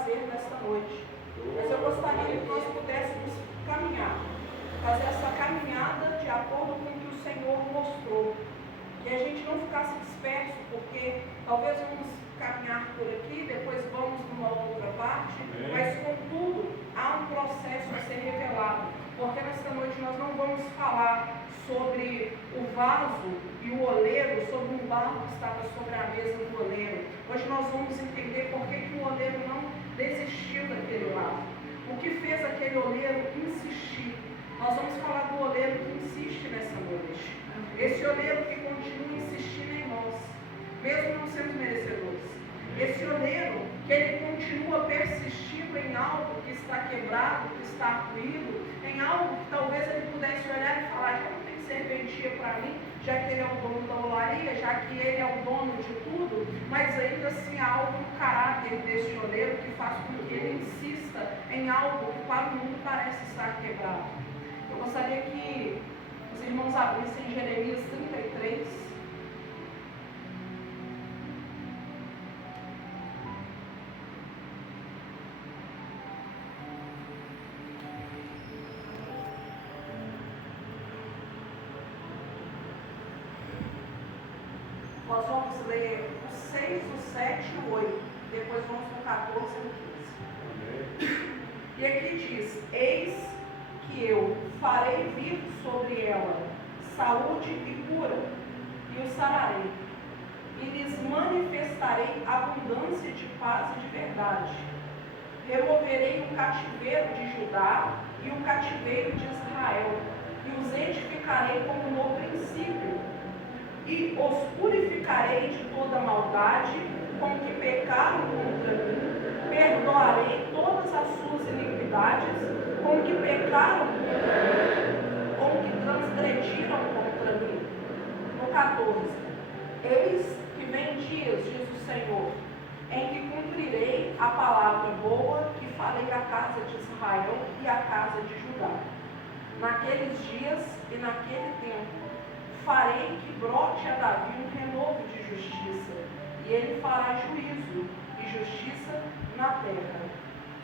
fazer nesta noite. Mas eu gostaria que nós pudéssemos caminhar, fazer essa caminhada de acordo com o que o Senhor mostrou. Que a gente não ficasse disperso, porque talvez vamos caminhar por aqui, depois vamos numa outra parte, mas contudo, há um processo a ser revelado. Porque nesta noite nós não vamos falar sobre o vaso e o oleiro, sobre um barro que estava sobre a mesa do oleiro. Hoje nós vamos entender por que o oleiro não desistiu daquele vaso. O que fez aquele oleiro insistir. Nós vamos falar do oleiro que insiste nessa noite. Esse oleiro que continua insistindo em nós, mesmo não sendo merecedores. Esse oleiro que ele continua persistindo em algo que está quebrado, que está ruído, em algo que talvez ele pudesse olhar e falar, já não tem serventia para mim, já que ele é o dono da olaria, já que ele é o dono de tudo, mas ainda assim há algo no caráter desse oleiro que faz com que ele insista em algo que para o mundo parece estar quebrado. Eu gostaria que os irmãos abrissem Jeremias 33. Nós vamos ler o 6, o 7 e o 8. Depois vamos no 14 e no 15. E aqui diz: eis que eu farei vir sobre ela saúde e cura, e o sararei, e lhes manifestarei abundância de paz e de verdade. Removerei o cativeiro de Judá e o cativeiro de Israel, e os edificarei como no princípio, e os purificarei de toda maldade com que pecaram contra mim, perdoarei todas as suas iniquidades com que pecaram contra mim, com que transgrediram contra mim. No 14: eis que vem dias, diz o Senhor, em que cumprirei a palavra boa que falei à casa de Israel e à casa de Judá. Naqueles dias e naquele tempo farei que brote a Davi um renovo de justiça, e ele fará juízo e justiça na terra.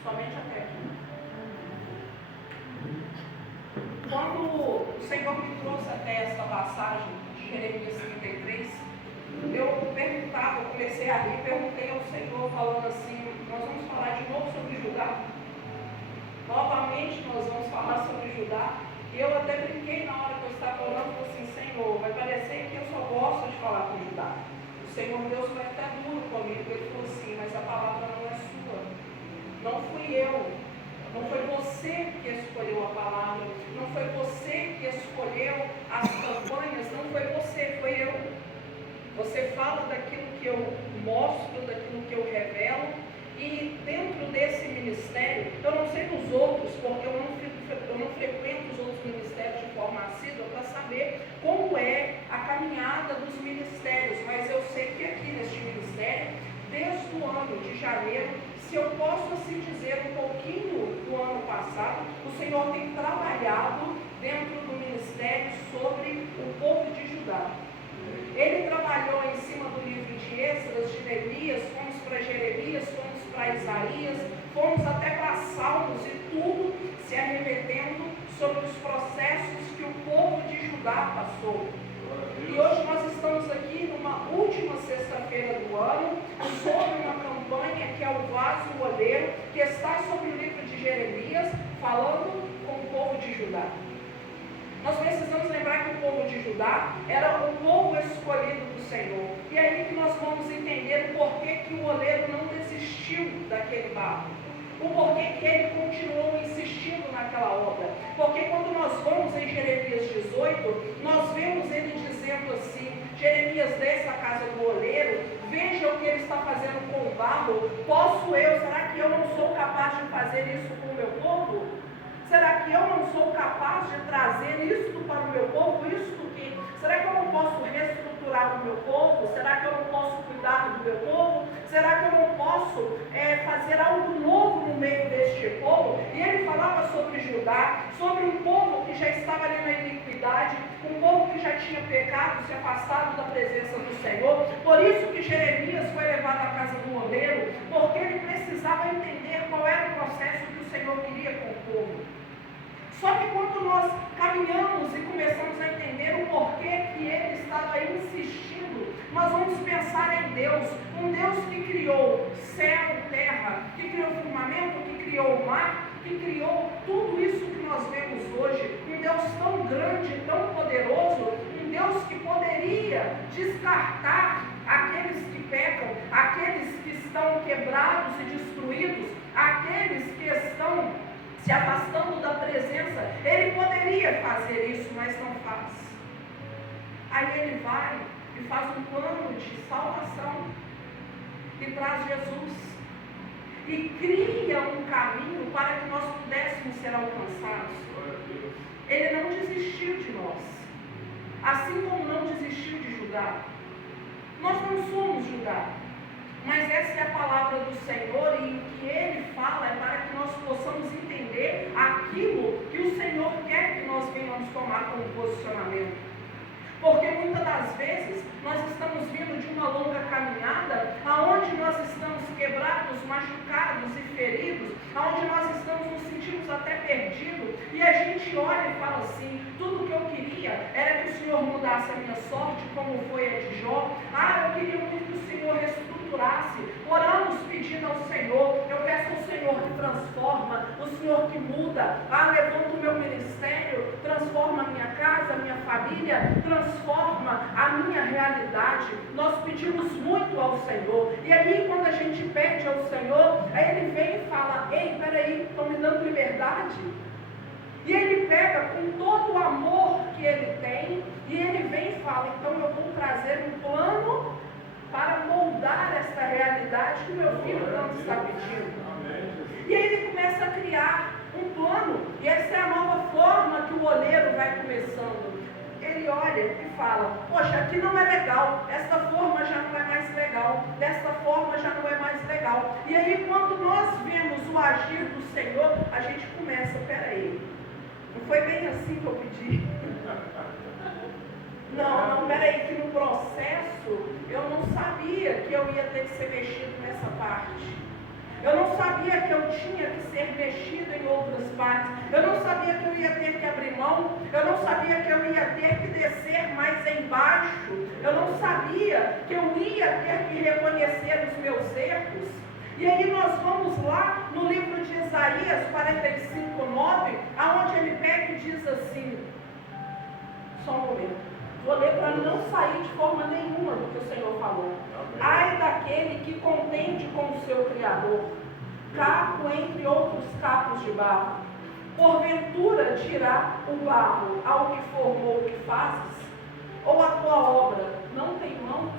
Somente até aqui. Quando o Senhor me trouxe até esta passagem de Jeremias 33, eu comecei a rir, perguntei ao Senhor, falando assim: nós vamos falar de novo sobre Judá? Novamente nós vamos falar sobre Judá? E eu até brinquei na hora que eu estava orando, falei assim: Senhor, vai parecer que eu só gosto de falar com Judá. O Senhor Deus foi até duro comigo. Ele falou assim: mas a palavra não é sua, não fui eu, não foi você que escolheu a palavra, não foi você que escolheu as campanhas, não foi você, foi eu. Você fala daquilo que eu mostro, daquilo que eu revelo, e dentro desse ministério, eu não sei dos outros, porque eu não frequento os outros ministérios de forma assídua para saber como é a caminhada dos ministérios, mas eu sei que aqui neste ministério, desde o ano de janeiro, se eu posso assim dizer, um pouquinho do ano passado, o Senhor tem trabalhado dentro do ministério sobre o povo de Judá. Ele trabalhou em cima do livro de Esdras, de Neemias, fomos para Jeremias, fomos para Isaías, fomos até para Salmos, e tudo se arremetendo sobre os processos que o povo de Judá passou. E hoje nós estamos aqui numa última sexta-feira do ano, sobre uma campanha que é o vaso e o oleiro, que está sobre o livro de Jeremias, falando com o povo de Judá. Nós precisamos lembrar que o povo de Judá era o povo escolhido do Senhor. E é aí que nós vamos entender o porquê que o oleiro não desistiu daquele barro. O porquê que ele continuou insistindo naquela obra. Porque quando nós vamos em Jeremias 18, nós vemos ele dizendo assim: Jeremias, desce a casa do oleiro, veja o que ele está fazendo com o barro. Posso eu, será que eu não sou capaz de fazer isso com o meu povo? Será que eu não sou capaz de trazer isto para o meu povo? Será que eu não posso reestruturar o meu povo? Será que eu não posso cuidar do meu povo? Será que eu não posso fazer algo novo no meio deste povo? E ele falava sobre Judá, sobre um povo que já estava ali na iniquidade, um povo que já tinha pecado, se afastado da presença do Senhor. Por isso que Jeremias foi levado à casa do oleiro, porque ele precisava precisava entender qual era o processo que o Senhor queria com o povo. Só que quando nós caminhamos e começamos a entender o porquê que ele estava insistindo, nós vamos pensar em Deus, um Deus que criou céu, terra, que criou o firmamento, que criou o mar, que criou tudo isso que nós vemos hoje, um Deus tão grande, tão poderoso, um Deus que poderia descartar aqueles que pecam, aqueles que estão quebrados e destruídos, aqueles que estão se afastando da presença. Ele poderia fazer isso, mas não faz. Aí ele vai e faz um plano de salvação e traz Jesus e cria um caminho para que nós pudéssemos ser alcançados. Ele não desistiu de nós, assim como não desistiu de Judá. Nós não somos Judá, mas essa é a palavra do Senhor, e o que Ele fala é para que nós possamos entender aquilo que o Senhor quer que nós venhamos tomar como posicionamento. Porque muitas das vezes nós estamos vindo de uma longa caminhada, aonde nós estamos quebrados, machucados e feridos, aonde nós estamos nos sentindo até perdidos, e a gente olha e fala assim: tudo que eu queria era que o Senhor mudasse a minha sorte, como foi a de Jó. Eu queria muito que o Senhor reestruturasse. Oramos pedindo ao Senhor, eu peço ao Senhor que transforma, o Senhor que muda. Levanta o meu ministério, transforma a minha casa, a minha família, transforma a minha realidade. Nós pedimos muito ao Senhor, e aí quando a gente pede ao Senhor, aí Ele vem e fala: ei, peraí, estão me dando liberdade? E Ele pega com todo o amor que Ele tem, e Ele vem e fala: então eu vou trazer um plano para moldar esta realidade que meu filho tanto está pedindo. E aí Ele começa a criar um plano, e essa é a nova forma que o oleiro vai começando. Ele olha e fala: poxa, aqui não é legal, esta forma já não é mais legal, desta forma já não é mais legal. E aí quando nós vemos o agir do Senhor, a gente começa: peraí, não foi bem assim que eu pedi. Não, peraí, que no processo eu não sabia que eu ia ter que ser mexido nessa parte. Eu não sabia que eu tinha que ser mexido em outras partes. Eu não sabia que eu ia ter que abrir mão. Eu não sabia que eu ia ter que descer mais embaixo. Eu não sabia que eu ia ter que reconhecer os meus erros. E aí nós vamos lá no livro de Isaías 45:9, aonde ele pega e diz assim: só um momento, vou ler para não sair de forma nenhuma do que o Senhor falou. Ai daquele que contende com o seu Criador, capo entre outros capos de barro. Porventura dirá o barro ao que formou o que fazes? Ou a tua obra não tem mãos?